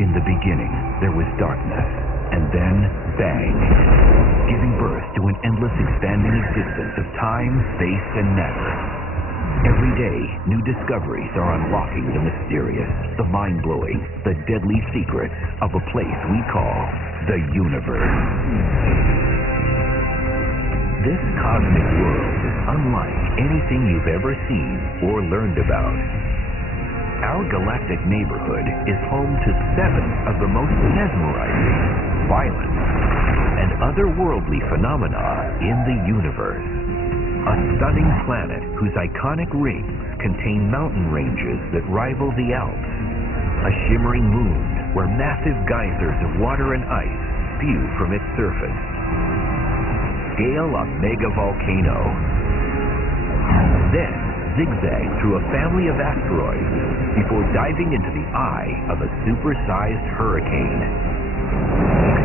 In the beginning, there was darkness, and then bang, giving birth to an endless expanding existence of time, space, and matter. Every day, new discoveries are unlocking the mysterious, the mind-blowing, the deadly secrets of a place we call the universe. This cosmic world is unlike anything you've ever seen or learned about. Our galactic neighborhood is home to 7 of the most mesmerizing, violent, and otherworldly phenomena in the universe. A stunning planet whose iconic rings contain mountain ranges that rival the Alps. A shimmering moon where massive geysers of water and ice spew from its surface. Scale a mega volcano. Then zigzag through a family of asteroids before diving into the eye of a supersized hurricane.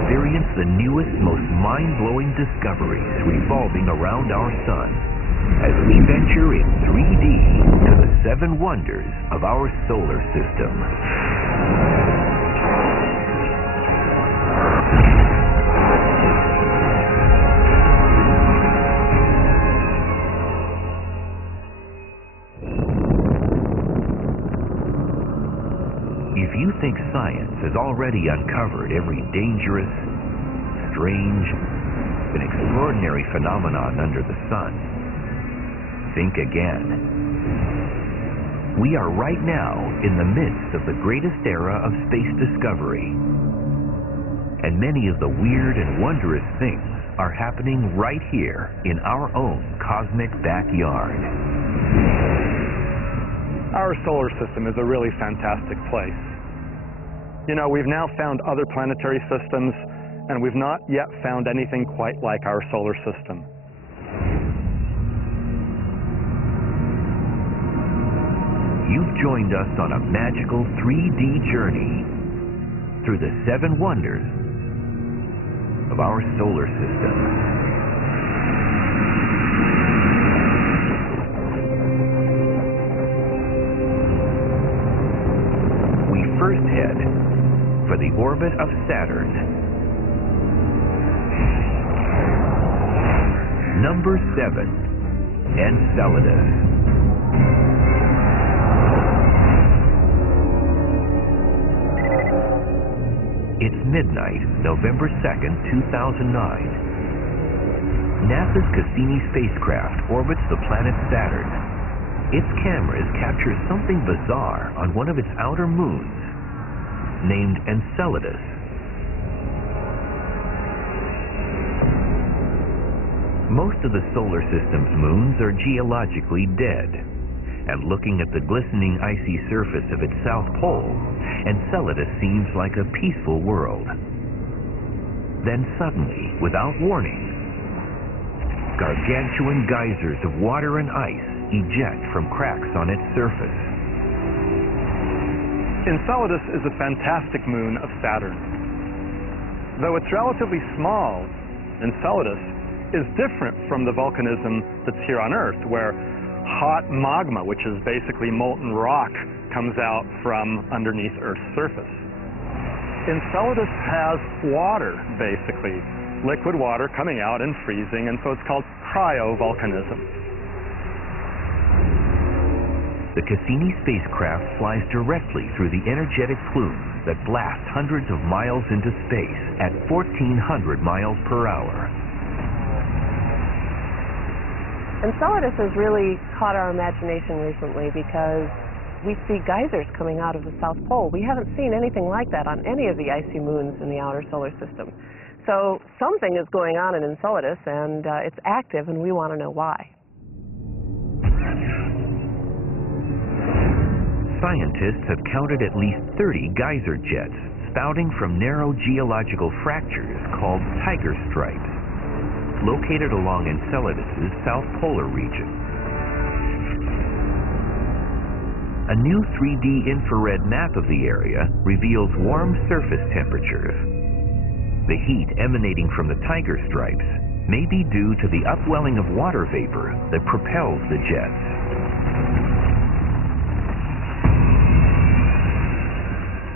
Experience the newest, most mind-blowing discoveries revolving around our sun as we venture in 3D to the 7 wonders of our solar system. If you think science has already uncovered every dangerous, strange, and extraordinary phenomenon under the sun, think again. We are right now in the midst of the greatest era of space discovery. And many of the weird and wondrous things are happening right here in our own cosmic backyard. Our solar system is a really fantastic place. You know, we've now found other planetary systems, and we've not yet found anything quite like our solar system. You've joined us on a magical 3D journey through the 7 wonders of our solar system. We first head for the orbit of Saturn. Number 7, Enceladus. It's midnight, November 2nd, 2009. NASA's Cassini spacecraft orbits the planet Saturn. Its cameras capture something bizarre on one of its outer moons, named Enceladus. Most of the solar system's moons are geologically dead, and looking at the glistening icy surface of its south pole, Enceladus seems like a peaceful world. Then suddenly, without warning, gargantuan geysers of water and ice eject from cracks on its surface. Enceladus is a fantastic moon of Saturn. Though it's relatively small, Enceladus is different from the volcanism that's here on Earth, where hot magma, which is basically molten rock, comes out from underneath Earth's surface. Enceladus has water, basically, liquid water coming out and freezing, and so it's called cryovolcanism. The Cassini spacecraft flies directly through the energetic plumes that blast hundreds of miles into space at 1,400 miles per hour. Enceladus has really caught our imagination recently because we see geysers coming out of the South Pole. We haven't seen anything like that on any of the icy moons in the outer solar system. So something is going on in Enceladus, and it's active, and we want to know why. Scientists have counted at least 30 geyser jets spouting from narrow geological fractures called tiger stripes, located along Enceladus's south polar region. A new 3D infrared map of the area reveals warm surface temperatures. The heat emanating from the tiger stripes may be due to the upwelling of water vapor that propels the jets.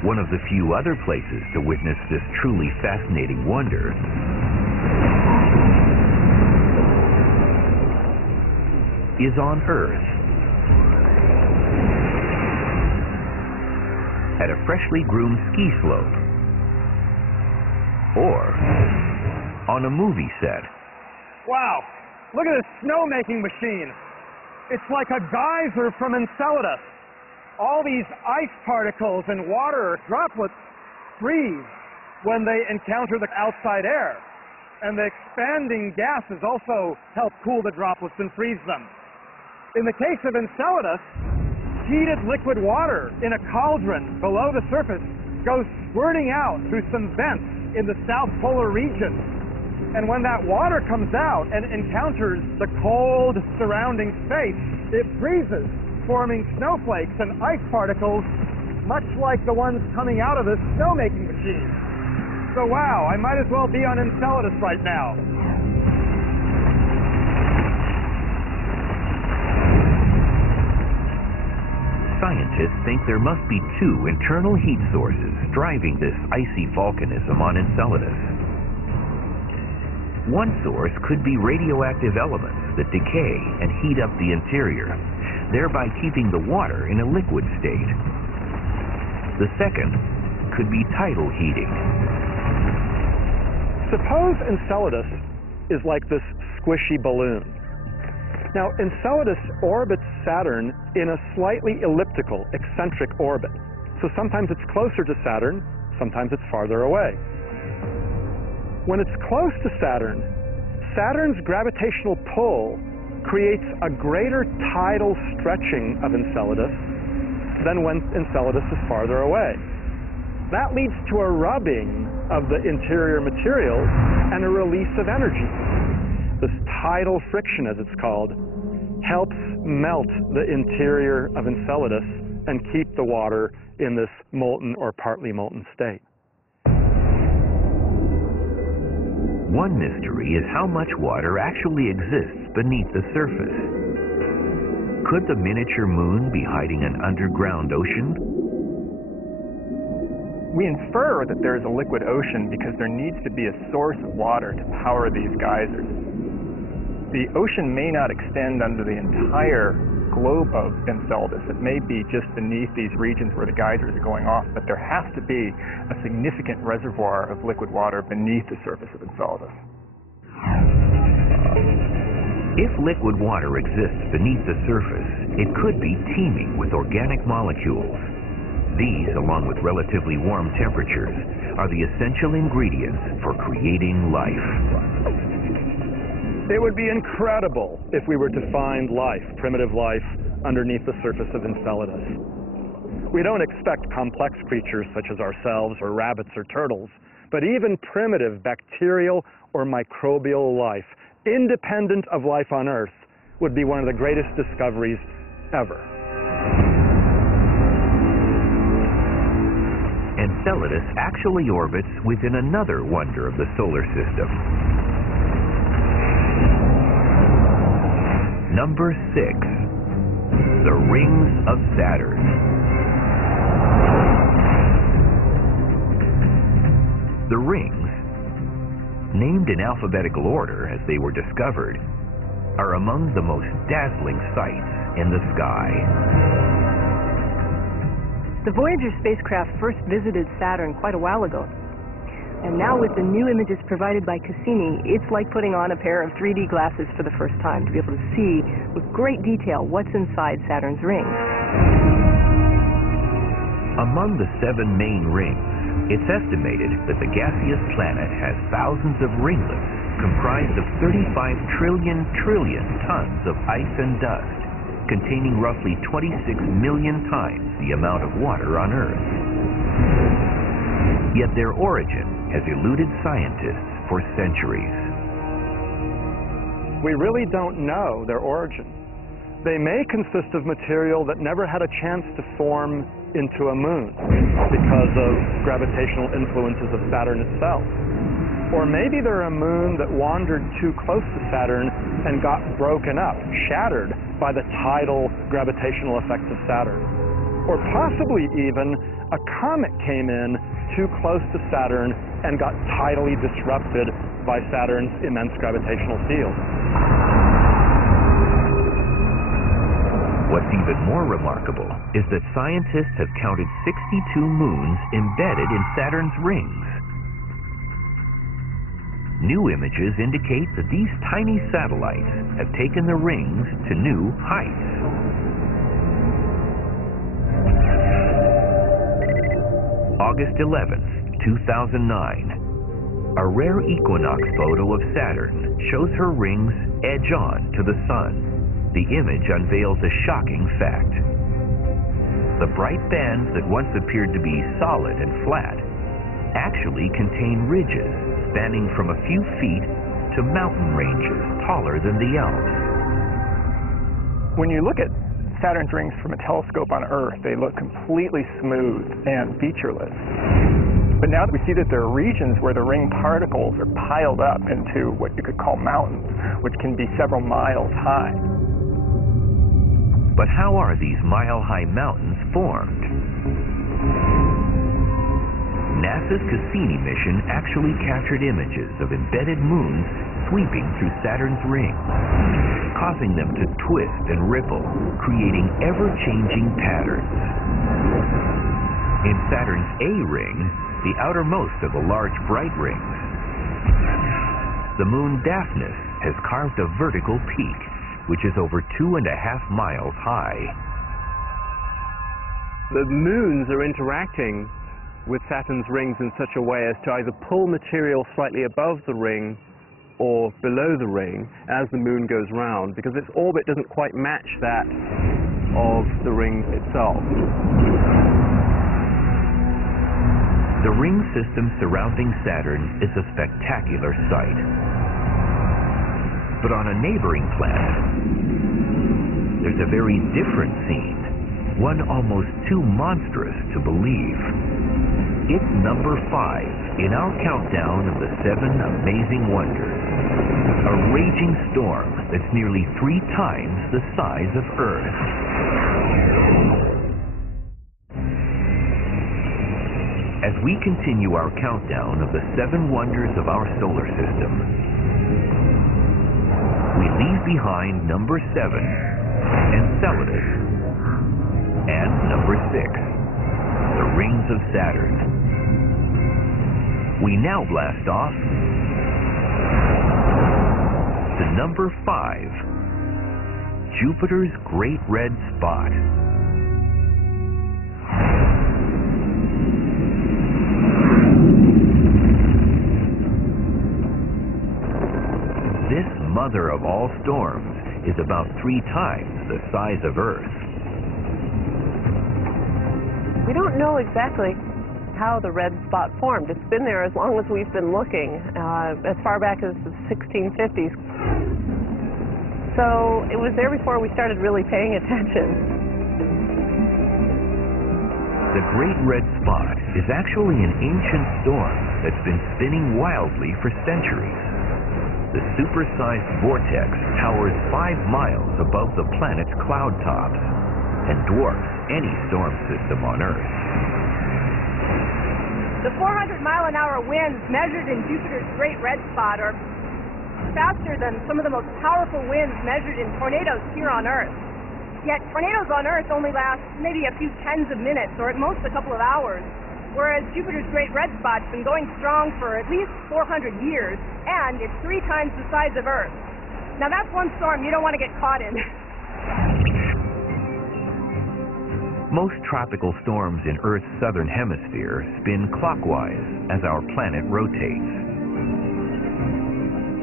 One of the few other places to witness this truly fascinating wonder is on Earth. At a freshly groomed ski slope, or on a movie set. Wow, look at this snowmaking machine. It's like a geyser from Enceladus. All these ice particles and water droplets freeze when they encounter the outside air. And the expanding gases also help cool the droplets and freeze them. In the case of Enceladus, heated liquid water in a cauldron below the surface goes squirting out through some vents in the south polar region. And when that water comes out and encounters the cold surrounding space, it freezes, forming snowflakes and ice particles, much like the ones coming out of this snowmaking machine. So wow, I might as well be on Enceladus right now. Scientists think there must be two internal heat sources driving this icy volcanism on Enceladus. One source could be radioactive elements that decay and heat up the interior, thereby keeping the water in a liquid state. The second could be tidal heating. Suppose Enceladus is like this squishy balloon. Now, Enceladus orbits Saturn in a slightly elliptical, eccentric orbit. So sometimes it's closer to Saturn, sometimes it's farther away. When it's close to Saturn, Saturn's gravitational pull creates a greater tidal stretching of Enceladus than when Enceladus is farther away. That leads to a rubbing of the interior materials and a release of energy. This tidal friction, as it's called, helps melt the interior of Enceladus and keep the water in this molten or partly molten state. One mystery is how much water actually exists beneath the surface. Could the miniature moon be hiding an underground ocean? We infer that there is a liquid ocean because there needs to be a source of water to power these geysers. The ocean may not extend under the entire globe of Enceladus. It may be just beneath these regions where the geysers are going off, but there has to be a significant reservoir of liquid water beneath the surface of Enceladus. If liquid water exists beneath the surface, it could be teeming with organic molecules. These, along with relatively warm temperatures, are the essential ingredients for creating life. It would be incredible if we were to find life, primitive life, underneath the surface of Enceladus. We don't expect complex creatures such as ourselves or rabbits or turtles, but even primitive bacterial or microbial life, independent of life on Earth, would be one of the greatest discoveries ever. Enceladus actually orbits within another wonder of the solar system. Number 6, the rings of Saturn. The rings, named in alphabetical order as they were discovered, are among the most dazzling sights in the sky. The Voyager spacecraft first visited Saturn quite a while ago. And now with the new images provided by Cassini, it's like putting on a pair of 3D glasses for the first time to be able to see with great detail what's inside Saturn's rings. Among the 7 main rings, it's estimated that the gaseous planet has thousands of ringlets comprised of 35 trillion tons of ice and dust, containing roughly 26 million times the amount of water on Earth. Yet their origin has eluded scientists for centuries. We really don't know their origin. They may consist of material that never had a chance to form into a moon because of gravitational influences of Saturn itself. Or maybe they're a moon that wandered too close to Saturn and got broken up, shattered by the tidal gravitational effects of Saturn. or possibly even a comet came in too close to Saturn and got tidally disrupted by Saturn's immense gravitational field. What's even more remarkable is that scientists have counted 62 moons embedded in Saturn's rings. New images indicate that these tiny satellites have taken the rings to new heights. August 11th, 2009. A rare equinox photo of Saturn shows her rings edge on to the Sun. The image unveils a shocking fact. The bright bands that once appeared to be solid and flat actually contain ridges spanning from a few feet to mountain ranges taller than the Alps. When you look at Saturn's rings from a telescope on Earth, they look completely smooth and featureless. But now we see that there are regions where the ring particles are piled up into what you could call mountains, which can be several miles high. But how are these mile-high mountains formed? NASA's Cassini mission actually captured images of embedded moons sweeping through Saturn's rings, causing them to twist and ripple, creating ever-changing patterns. In Saturn's A ring, the outermost of the large bright rings, the moon Daphnis has carved a vertical peak, which is over 2.5 miles high. The moons are interacting with Saturn's rings in such a way as to either pull material slightly above the ring or below the ring as the moon goes round, because its orbit doesn't quite match that of the ring itself. The ring system surrounding Saturn is a spectacular sight. But on a neighboring planet, there's a very different scene, one almost too monstrous to believe. It's number 5 in our countdown of the 7 amazing wonders. A raging storm that's nearly 3 times the size of Earth. As we continue our countdown of the 7 wonders of our solar system, we leave behind number 7, Enceladus, and number 6, the rings of Saturn. We now blast off to number 5, Jupiter's Great Red Spot. This mother of all storms is about 3 times the size of Earth. We don't know exactly how the red spot formed. It's been there as long as we've been looking, as far back as the 1650s. So it was there before we started really paying attention. The Great Red Spot is actually an ancient storm that's been spinning wildly for centuries. The supersized vortex towers 5 miles above the planet's cloud tops and dwarfs any storm system on Earth. The 400-mile-an-hour winds measured in Jupiter's Great Red Spot are faster than some of the most powerful winds measured in tornadoes here on Earth. Yet tornadoes on Earth only last maybe a few tens of minutes, or at most a couple of hours, whereas Jupiter's Great Red Spot's been going strong for at least 400 years, and it's 3 times the size of Earth. Now that's one storm you don't want to get caught in. Most tropical storms in Earth's southern hemisphere spin clockwise as our planet rotates.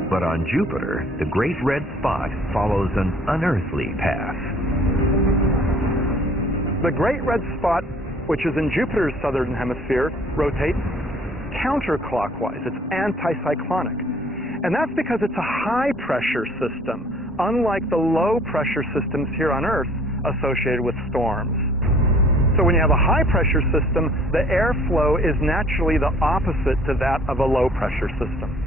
But on Jupiter, the Great Red Spot follows an unearthly path. The Great Red Spot, which is in Jupiter's southern hemisphere, rotates counterclockwise. It's anticyclonic. And that's because it's a high-pressure system, unlike the low-pressure systems here on Earth associated with storms. So when you have a high-pressure system, the airflow is naturally the opposite to that of a low-pressure system.